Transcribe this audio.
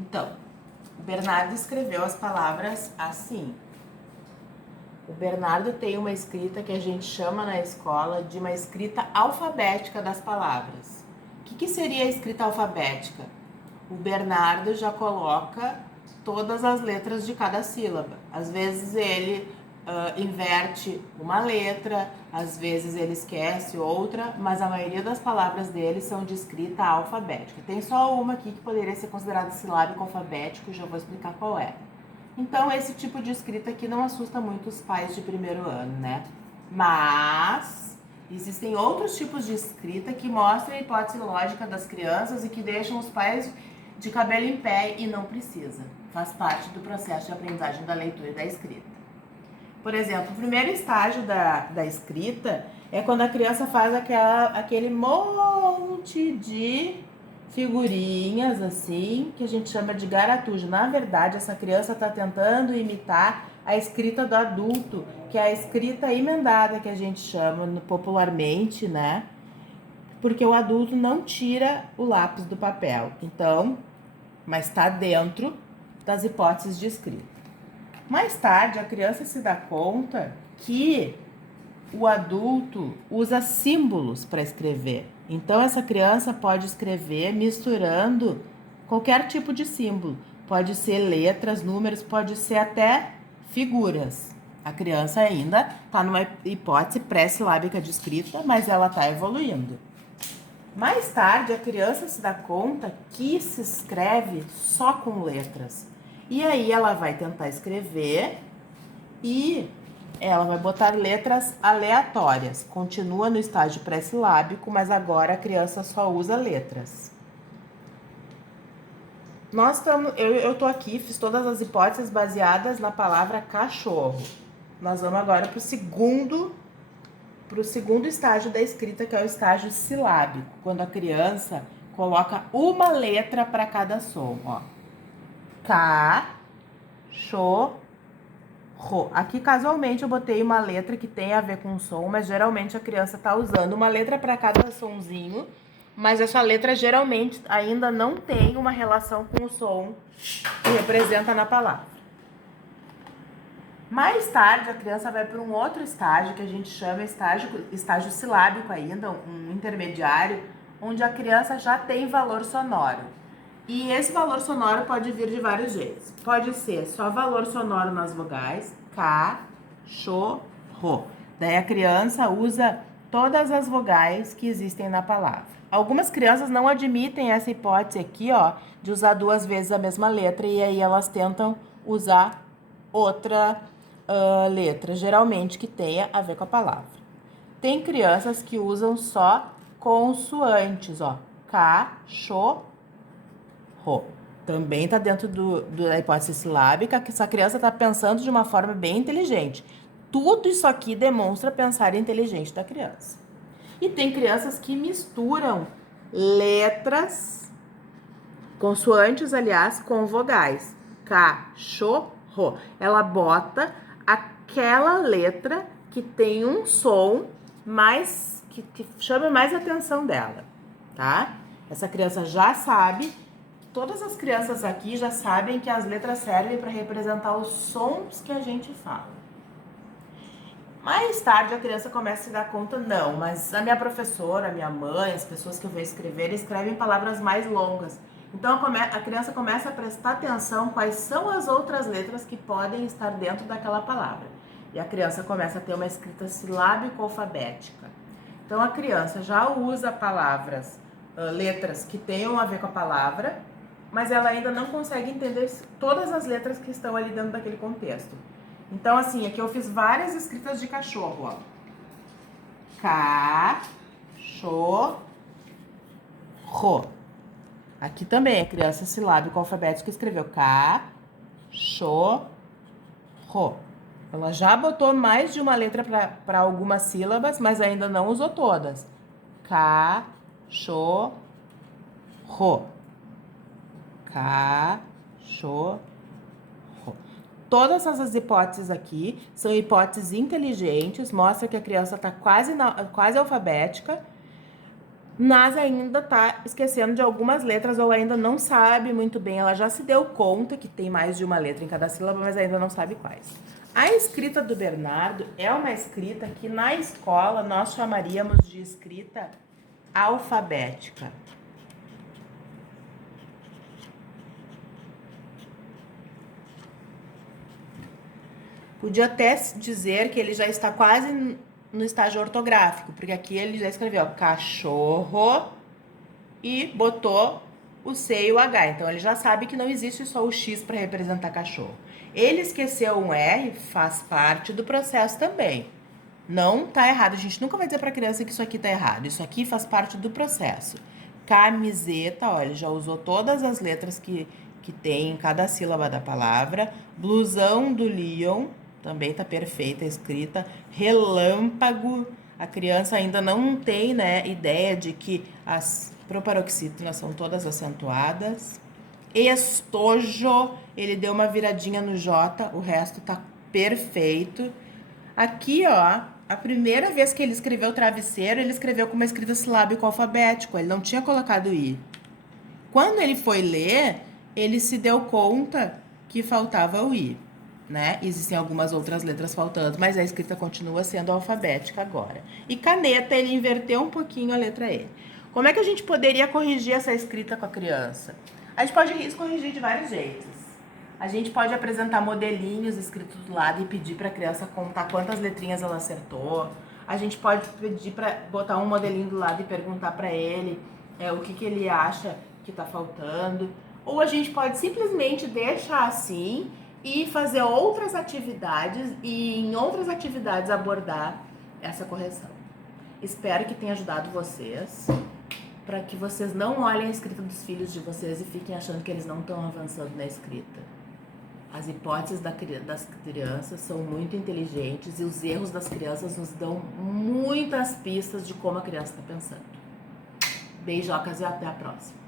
Então, o Bernardo escreveu as palavras assim. O Bernardo tem uma escrita que a gente chama na escola de uma escrita alfabética das palavras. O que seria a escrita alfabética? O Bernardo já coloca todas as letras de cada sílaba. Às vezes ele inverte uma letra, às vezes ele esquece outra, mas a maioria das palavras dele são de escrita alfabética. Tem só uma aqui que poderia ser considerada silábico alfabético, já vou explicar qual é. Então, esse tipo de escrita aqui não assusta muito os pais de primeiro ano, né? Mas existem outros tipos de escrita que mostram a hipótese lógica das crianças e que deixam os pais de cabelo em pé e não precisa. Faz parte do processo de aprendizagem da leitura e da escrita. Por exemplo, o primeiro estágio da escrita é quando a criança faz aquele monte de figurinhas assim, que a gente chama de garatujo. Na verdade, essa criança está tentando imitar a escrita do adulto, que é a escrita emendada, que a gente chama popularmente, né? Porque o adulto não tira o lápis do papel. Então, mas está dentro das hipóteses de escrita. Mais tarde, a criança se dá conta que o adulto usa símbolos para escrever. Então, essa criança pode escrever misturando qualquer tipo de símbolo. Pode ser letras, números, pode ser até figuras. A criança ainda está numa hipótese pré-silábica de escrita, mas ela está evoluindo. Mais tarde, a criança se dá conta que se escreve só com letras. E aí ela vai tentar escrever e ela vai botar letras aleatórias. Continua no estágio pré-silábico, mas agora a criança só usa letras. Eu tô aqui, fiz todas as hipóteses baseadas na palavra cachorro. Nós vamos agora para o segundo estágio da escrita, que é o estágio silábico, quando a criança coloca uma letra para cada som, ó. Cachorro. Aqui, casualmente, eu botei uma letra que tem a ver com som, mas geralmente a criança está usando uma letra para cada sonzinho, mas essa letra geralmente ainda não tem uma relação com o som que representa na palavra. Mais tarde, a criança vai para um outro estágio, que a gente chama estágio silábico ainda, um intermediário, onde a criança já tem valor sonoro. E esse valor sonoro pode vir de vários jeitos. Pode ser só valor sonoro nas vogais, cachorro. Daí a criança usa todas as vogais que existem na palavra. Algumas crianças não admitem essa hipótese aqui, ó, de usar duas vezes a mesma letra, e aí elas tentam usar outra letra, geralmente que tenha a ver com a palavra. Tem crianças que usam só consoantes, ó, cachorro. Também está dentro da hipótese silábica, que essa criança está pensando de uma forma bem inteligente. Tudo isso aqui demonstra pensar inteligente da criança. E tem crianças que misturam letras, consoantes, aliás, com vogais. Cachorro. Ela bota aquela letra que tem um som mais que chame mais a atenção dela, tá? Essa criança já sabe. Todas as crianças aqui já sabem que as letras servem para representar os sons que a gente fala. Mais tarde a criança começa a se dar conta, não, mas a minha professora, a minha mãe, as pessoas que eu vejo escrever, escrevem palavras mais longas. Então a criança começa a prestar atenção quais são as outras letras que podem estar dentro daquela palavra. E a criança começa a ter uma escrita silábico-alfabética. Então a criança já usa letras que tenham a ver com a palavra, mas ela ainda não consegue entender todas as letras que estão ali dentro daquele contexto. Então, assim, aqui eu fiz várias escritas de cachorro, ó. Cachorro. Aqui também a criança silábico alfabético que escreveu cachorro. Ela já botou mais de uma letra para algumas sílabas, mas ainda não usou todas. Cachorro. Cachorro. Todas essas hipóteses aqui são hipóteses inteligentes, mostra que a criança está quase alfabética, mas ainda tá esquecendo de algumas letras ou ainda não sabe muito bem. Ela já se deu conta que tem mais de uma letra em cada sílaba, mas ainda não sabe quais. A escrita do Bernardo é uma escrita que na escola nós chamaríamos de escrita alfabética. Podia até dizer que ele já está quase no estágio ortográfico, porque aqui ele já escreveu cachorro e botou o C e o H. Então ele já sabe que não existe só o X para representar cachorro. Ele esqueceu um R, faz parte do processo também. Não tá errado. A gente nunca vai dizer para a criança que isso aqui tá errado. Isso aqui faz parte do processo. Camiseta, ó, ele já usou todas as letras que tem em cada sílaba da palavra. Blusão do Leon, também tá perfeita a escrita. Relâmpago, a criança ainda não tem, né, ideia de que as proparoxítonas são todas acentuadas. Estojo, ele deu uma viradinha no J, o resto tá perfeito. Aqui, ó, a primeira vez que ele escreveu travesseiro, ele escreveu com uma escrita silábico alfabético, ele não tinha colocado I. Quando ele foi ler, ele se deu conta que faltava o I, né? Existem algumas outras letras faltando, mas a escrita continua sendo alfabética agora. E caneta, ele inverteu um pouquinho a letra E. Como é que a gente poderia corrigir essa escrita com a criança? A gente pode corrigir de vários jeitos. A gente pode apresentar modelinhos escritos do lado e pedir para a criança contar quantas letrinhas ela acertou. A gente pode pedir para botar um modelinho do lado e perguntar para ele o que ele acha que está faltando. Ou a gente pode simplesmente deixar assim e fazer outras atividades e em outras atividades abordar essa correção. Espero que tenha ajudado vocês, para que vocês não olhem a escrita dos filhos de vocês e fiquem achando que eles não estão avançando na escrita. As hipóteses das crianças são muito inteligentes e os erros das crianças nos dão muitas pistas de como a criança está pensando. Beijocas e até a próxima.